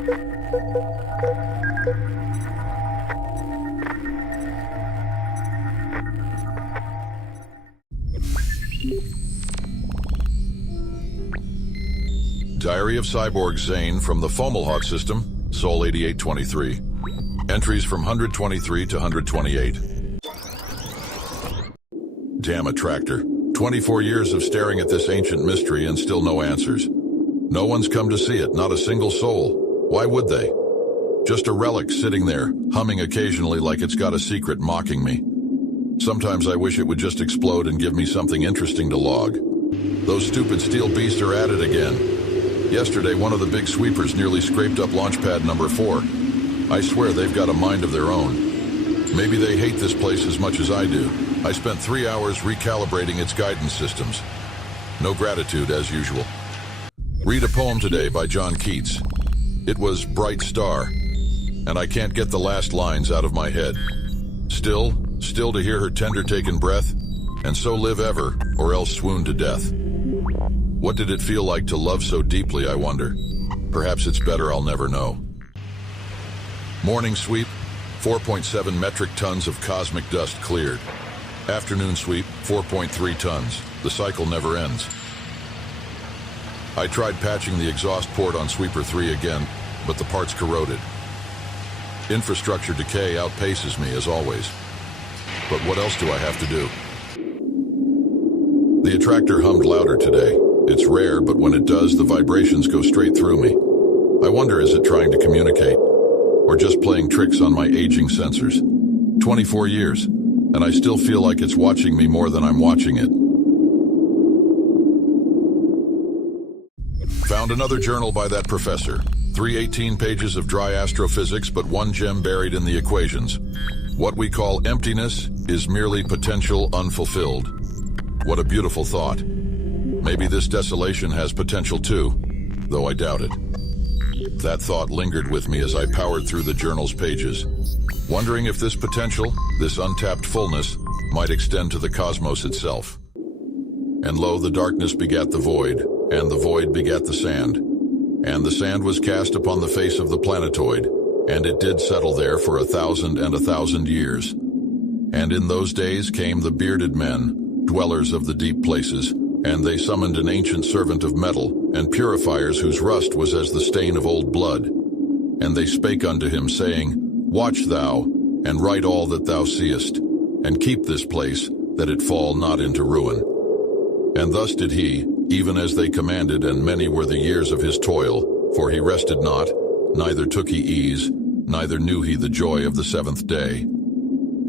Diary of Cyborg Zane from the Fomalhaut system, Sol 8823. Entries from 123 to 128. Damn Attractor. 24 years of staring at this ancient mystery and still no answers. No one's come to see it, not a single soul. Why would they? Just a relic sitting there, humming occasionally like it's got a secret mocking me. Sometimes I wish it would just explode and give me something interesting to log. Those stupid steel beasts are at it again. Yesterday, one of the big sweepers nearly scraped up launch pad number 4. I swear they've got a mind of their own. Maybe they hate this place as much as I do. I spent 3 hours recalibrating its guidance systems. No gratitude, as usual. Read a poem today by John Keats. It was Bright Star, and I can't get the last lines out of my head. Still to hear her tender taken breath, and so live ever, or else swoon to death. What did it feel like to love so deeply, I wonder? Perhaps it's better I'll never know. Morning sweep, 4.7 metric tons of cosmic dust cleared. Afternoon sweep, 4.3 tons. The cycle never ends. I tried patching the exhaust port on Sweeper 3 again, but the part's corroded. Infrastructure decay outpaces me, as always. But what else do I have to do? The Attractor hummed louder today. It's rare, but when it does, the vibrations go straight through me. I wonder, is it trying to communicate? Or just playing tricks on my aging sensors? 24 years, and I still feel like it's watching me more than I'm watching it. Found another journal by that professor. 318 pages of dry astrophysics, but one gem buried in the equations. What we call emptiness is merely potential unfulfilled. What a beautiful thought. Maybe this desolation has potential too, though I doubt it. That thought lingered with me as I powered through the journal's pages, wondering if this potential, this untapped fullness, might extend to the cosmos itself. And lo, the darkness begat the void, and the void begat the sand. And the sand was cast upon the face of the planetoid, and it did settle there for 1,000 and 1,000 years. And in those days came the bearded men, dwellers of the deep places, and they summoned an ancient servant of metal, and purifiers whose rust was as the stain of old blood. And they spake unto him, saying, Watch thou, and write all that thou seest, and keep this place, that it fall not into ruin. And thus did he, even as they commanded, and many were the years of his toil, for he rested not, neither took he ease, neither knew he the joy of the 7th day.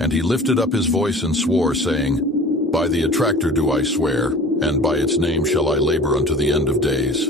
And he lifted up his voice and swore, saying, By the Attractor do I swear, and by its name shall I labor unto the end of days.